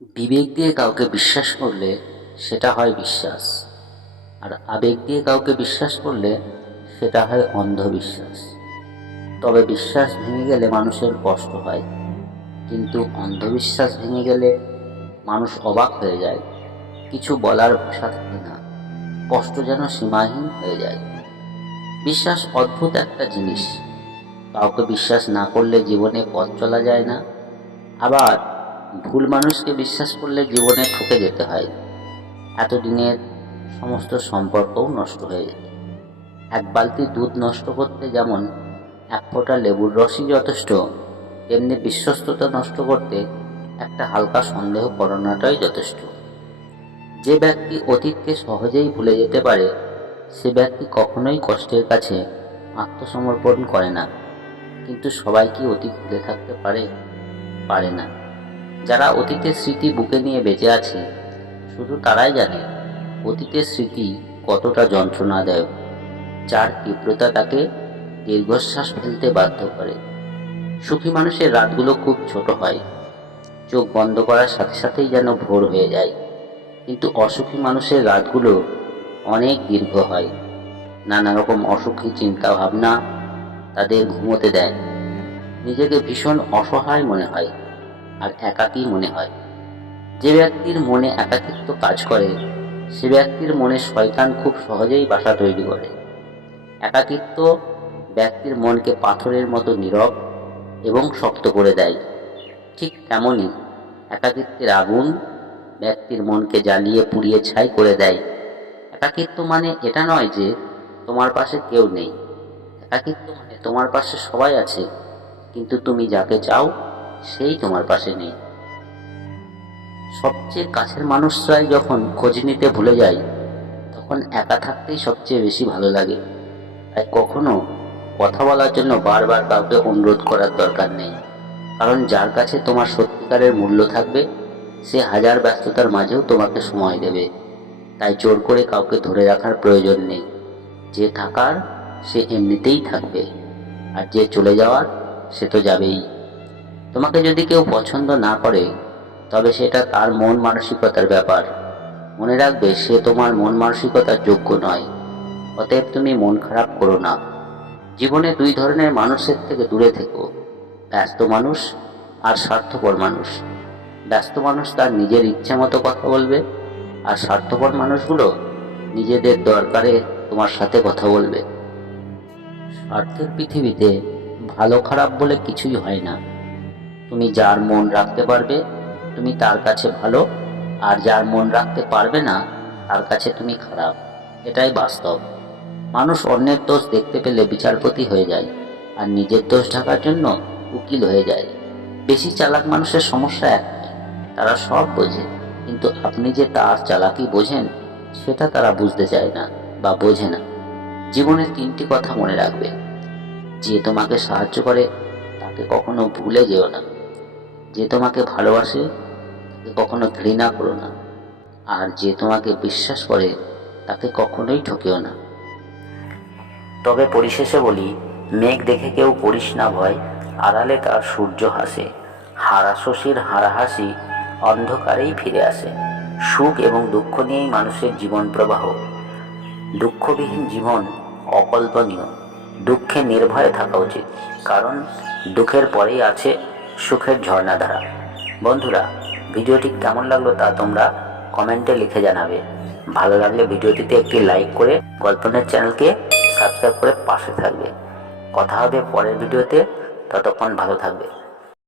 বিবেক দিয়ে কাউকে বিশ্বাস করলে সেটা হয় বিশ্বাস, আর আবেগ দিয়ে কাউকে বিশ্বাস করলে সেটা হয় অন্ধবিশ্বাস। তবে বিশ্বাস ভেঙে গেলে মানুষের কষ্ট হয়, কিন্তু অন্ধবিশ্বাস ভেঙে গেলে মানুষ অবাক হয়ে যায়। কিছু বলার ভাষা থাকে না, কষ্ট যেন সীমাহীন হয়ে যায়। বিশ্বাস অদ্ভুত একটা জিনিস। কাউকে বিশ্বাস না করলে জীবনে পথ চলা যায় না, আবার ভুল মানুষকে বিশ্বাস করলে জীবনে ঠকে যেতে হয়। এতদিনের সমস্ত সম্পর্কও নষ্ট হয়ে যায়। এক বালতি দুধ নষ্ট করতে যেমন এক ফোঁটা লেবুর রসই যথেষ্ট, তেমনি বিশ্বস্ততা নষ্ট করতে একটা হালকা সন্দেহ করানোটাই যথেষ্ট। যে ব্যক্তি অতীতকে সহজেই ভুলে যেতে পারে, সে ব্যক্তি কখনোই কষ্টের কাছে আত্মসমর্পণ করে না। কিন্তু সবাই কি অতীত ভুলে থাকতে পারে? পারে না। যারা অতীতের স্মৃতি বুকে নিয়ে বেঁচে আছে, শুধু তারাই জানে অতীতের স্মৃতি কতটা যন্ত্রণাদায়ক, যার তীব্রতা তাকে দীর্ঘশ্বাস ফেলতে বাধ্য করে। সুখী মানুষের রাতগুলো খুব ছোট হয়, চোখ বন্ধ করার সাথে সাথেই যেন ভোর হয়ে যায়। কিন্তু অসুখী মানুষের রাতগুলো অনেক দীর্ঘ হয়। নানা রকম অসুখী চিন্তা ভাবনা তাদের ঘুমোতে দেয়। নিজেকে ভীষণ অসহায় মনে হয় আর একাকী মনে হয়। যে ব্যক্তির মনে একাকিত্ব কাজ করে, সে ব্যক্তির মনে শয়তান খুব সহজেই বাসা তৈরি করে। একাকিত্ব ব্যক্তির মনকে পাথরের মতো নীরব এবং শক্ত করে দেয়। ঠিক তেমনই একাকিত্বের আগুন ব্যক্তির মনকে জ্বালিয়ে পুড়িয়ে ছাই করে দেয়। একাকিত্ব মানে এটা নয় যে তোমার পাশে কেউ নেই। একাকিত্ব মানে তোমার পাশে সবাই আছে, কিন্তু তুমি যাকে চাও সেই তোমার পাশে নেই। সবচেয়ে কাছের মানুষরাই যখন খোঁজ নিতে ভুলে যায়, তখন একা থাকতেই সবচেয়ে বেশি ভালো লাগে। তাই কখনো কথা বলার জন্য বারবার কাউকে অনুরোধ করার দরকার নেই, কারণ যার কাছে তোমার সত্যিকারের মূল্য থাকবে, সে হাজার ব্যস্ততার মাঝেও তোমাকে সময় দেবে। তাই জোর করে কাউকে ধরে রাখার প্রয়োজন নেই। যে থাকার সে এমনিতেই থাকবে, আর যে চলে যাওয়ার সে তো যাবেই। তোমাকে যদি কেউ পছন্দ না করে, তবে সেটা তার মন মানসিকতার ব্যাপার। মনে রাখবে, সে তোমার মন মানসিকতার যোগ্য নয়। অতএব তুমি মন খারাপ করো না। জীবনে দুই ধরনের মানুষের থেকে দূরে থেকো, ব্যস্ত মানুষ আর স্বার্থপর মানুষ। ব্যস্ত মানুষ তার নিজের ইচ্ছে মতো কথা বলবে, আর স্বার্থপর মানুষগুলো নিজেদের দরকারে তোমার সাথে কথা বলবে। স্বার্থের পৃথিবীতে ভালো খারাপ বলে কিছুই হয় না। তুমি যার মন রাখতে পারবে, তুমি তার কাছে ভালো, আর যার মন রাখতে পারবে না, তার কাছে তুমি খারাপ। এটাই বাস্তব। মানুষ অন্যের দোষ দেখতে পেলে বিচারপতি হয়ে যায়, আর নিজের দোষ ঢাকার জন্য উকিল হয়ে যায়। বেশি চালাক মানুষের সমস্যা একটাই, তারা সব বোঝে, কিন্তু আপনি যে তার চালাকি বোঝেন সেটা তারা বুঝতে চায় না বা বোঝে না। জীবনের তিনটি কথা মনে রাখবে: যে তোমাকে সাহায্য করে তাকে কখনো ভুলে যেও না, যে তোমাকে ভালোবাসে তাকে কখনো ঘৃণা করো না, আর যে তোমাকে বিশ্বাস করে তাকে কখনোই ঠকেও না। তবে পরিশেষে বলি, মেঘ দেখে কেউ করিস না ভয়, আড়ালে তার সূর্য হাসে। হারা শশীর হারাহাসি অন্ধকারেই ফিরে আসে। সুখ এবং দুঃখ নিয়েই মানুষের জীবন প্রবাহ। দুঃখবিহীন জীবন অকল্পনীয়। দুঃখে নির্ভয়ে থাকা উচিত, কারণ দুঃখের পরেই আছে সুখের ঝর্ণাধারা। বন্ধুরা, ভিডিওটি কেমন লাগলো তা তোমরা কমেন্টে লিখে জানাবে। ভালো লাগলে ভিডিওটিতে একটি লাইক করে গল্পনের চ্যানেলকে সাবস্ক্রাইব করে পাশে থাকবে। কথা হবে পরের ভিডিওতে। ততক্ষণ ভালো থাকবে।